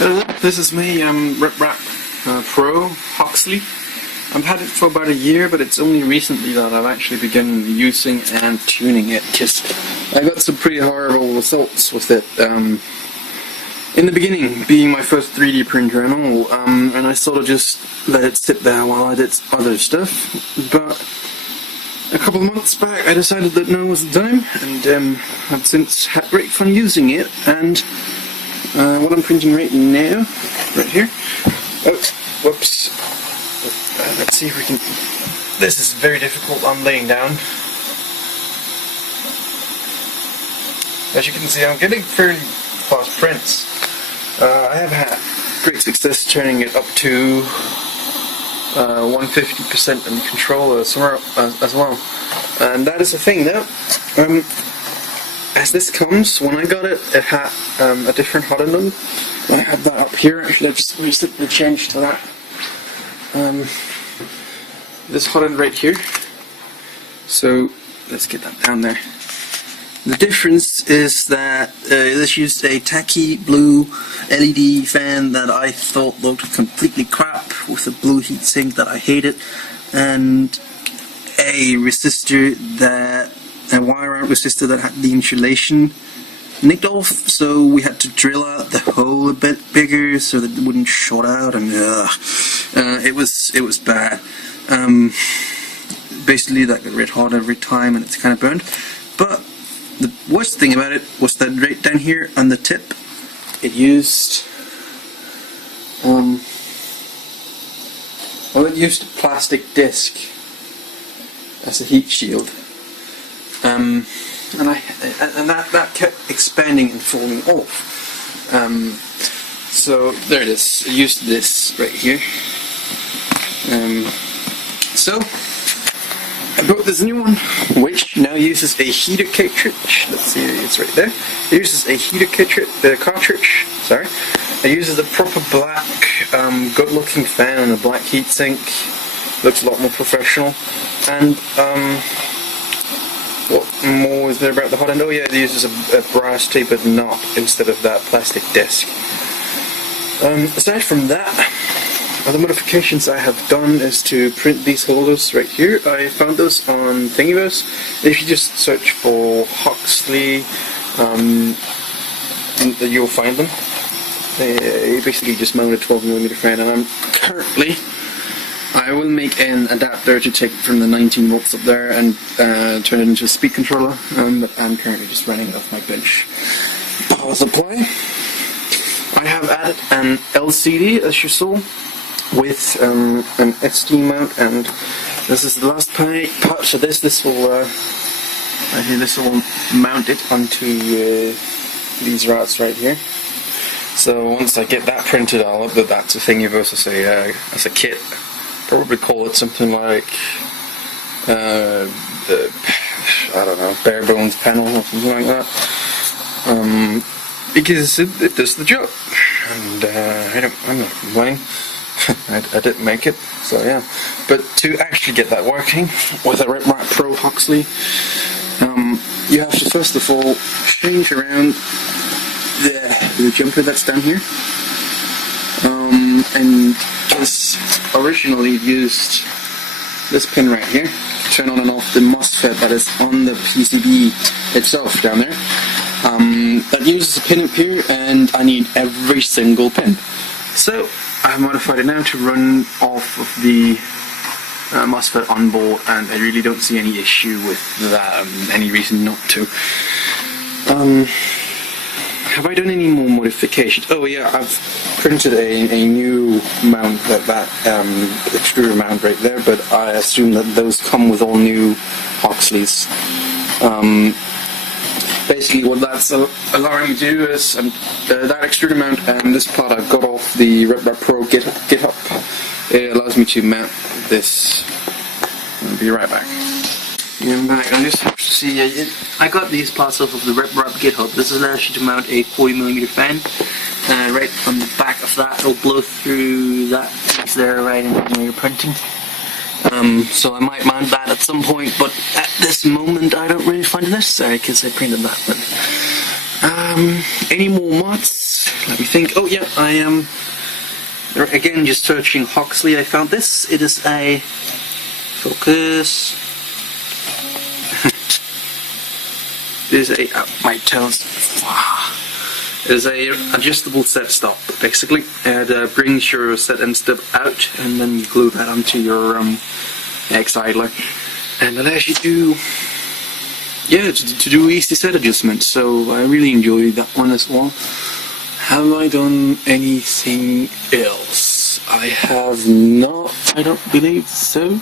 This is me, RepRapPro Huxley. I've had it for about a year, but it's only recently that I've actually begun using and tuning it, because I got some pretty horrible results with it. In the beginning, being my first 3D printer and all, and I sort of just let it sit there while I did other stuff. But a couple of months back, I decided that now was the time, and I've since had great fun using it. And what I'm printing right now, right here. Oh, whoops. Let's see if we can. This is very difficult. I'm laying down. As you can see, I'm getting fairly fast prints. I have had great success turning it up to 150% in the controller somewhere as well. And that is the thing now. As this comes, when I got it, it had a different hot end on it. I had that up here. Actually, I've just recently changed to that. This hot end right here. So let's get that down there. The difference is that this used a tacky blue LED fan that I thought looked completely crap, with a blue heatsink that I hated, and a resistor that, a wire out resistor that had the insulation nicked off, so we had to drill out the hole a bit bigger so that it wouldn't short out, and it was bad. Basically that got red hot every time and it's kind of burned. But the worst thing about it was that right down here on the tip, it used it used a plastic disc as a heat shield, and that kept expanding and falling off. So there it is. I used this right here. So I bought this new one, which now uses a heater cartridge. Let's see, it's right there. It uses a heater cartridge. Sorry. It uses a proper black, good-looking fan and a black heatsink. Looks a lot more professional. And what more is there about the hot end? Oh yeah, it uses a brass tapered knob instead of that plastic disc. Aside from that, other modifications I have done is to print these holders right here. I found those on Thingiverse. If you just search for Huxley, you'll find them. You basically just mount a 12mm fan, and I will make an adapter to take from the 19 volts up there and turn it into a speed controller. But I'm currently just running it off my bench power supply. I have added an LCD, as you saw, with an SD mount, and this is the last part. So this will mount it onto these rods right here. So once I get that printed, I'll upload that to Thingiverse as a kit. Probably call it something like I don't know, bare bones panel or something like that. Because it does the job, and I'm not complaining. I didn't make it, so yeah. But to actually get that working with a RepRapPro Huxley, you have to first of all change around the jumper that's down here. And just originally used this pin right here to turn on and off the MOSFET that is on the PCB itself down there. That uses a pin up here, and I need every single pin. So I've modified it now to run off of the MOSFET on board, and I really don't see any issue with that, any reason not to. Have I done any more modifications? Oh yeah, I've printed a new mount, that extruder mount right there, but I assume that those come with all new Huxleys. Basically what that's allowing me to do is, that extruder mount and this part I got off the RepRapPro GitHub. It allows me to mount this. I'll be right back. I'm back. I just have to see, I got these parts off of the RepRap GitHub. This allows you to mount a 40mm fan. Right on the back of that, it'll blow through that piece there right in where you're printing. So I might mount that at some point, but at this moment I don't really find it necessary because I printed that one. Any more mods? let me think. Oh yeah, I am again just searching Huxley. I found this. It is a focus. It is a my toes. It is a adjustable set stop. Basically, it brings your set end step out, and then you glue that onto your X idler, and allows you to do easy set adjustments. So I really enjoyed that one as well. Have I done anything else? I have not. I don't believe so.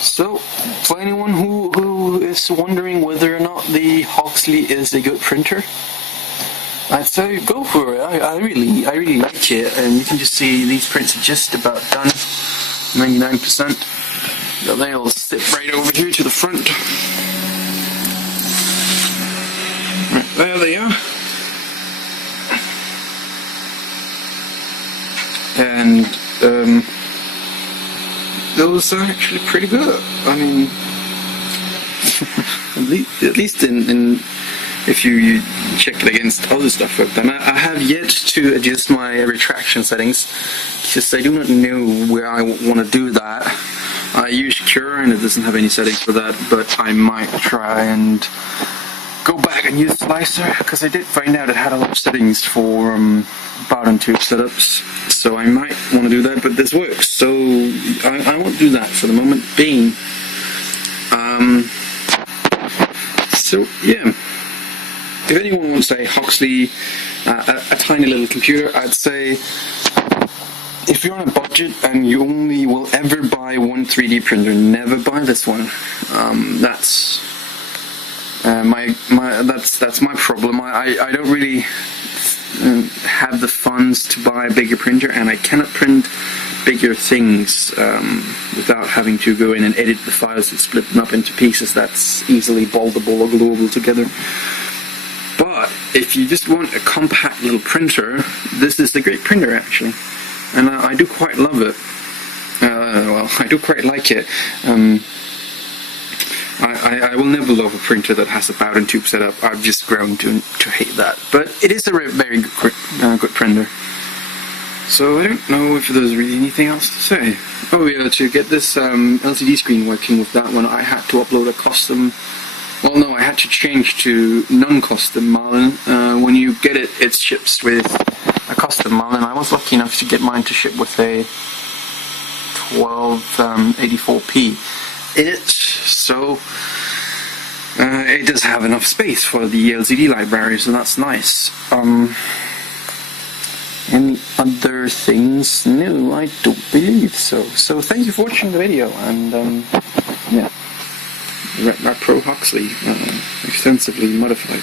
So, for anyone who is wondering whether or not the Huxley is a good printer, I'd say go for it. I really like it, and you can just see these prints are just about done, 99%. They'll sit right over here to the front. Right, there they are. And those are actually pretty good. I mean, at least in if you check it against other stuff I've done. I have yet to adjust my retraction settings because I do not know where I want to do that. I use Cure and it doesn't have any settings for that, but I might try and go back and use Slicer, because I did find out it had a lot of settings for bout and tube setups, so I might want to do that, but this works, so I won't do that for the moment being. So yeah, if anyone wants a Huxley, a tiny little computer, I'd say if you're on a budget and you only will ever buy one 3D printer, never buy this one. That's my problem. I don't really have the funds to buy a bigger printer, and I cannot print bigger things without having to go in and edit the files and split them up into pieces that's easily boldable or gluable together. But if you just want a compact little printer, this is a great printer actually, and I do quite love it. Well, I do quite like it. I will never love a printer that has a bout and tube setup. I've just grown to hate that. But it is a very good printer. So I don't know if there's really anything else to say. Oh yeah, to get this LCD screen working with that one, I had to upload a custom. Well, no, I had to change to non-custom Marlin. When you get it, it ships with a custom Marlin. I was lucky enough to get mine to ship with a 1284p in it, so it does have enough space for the LCD library, so that's nice. Any other things? No, I don't believe so. So thank you for watching the video, and yeah, RepRapPro Huxley, extensively modified.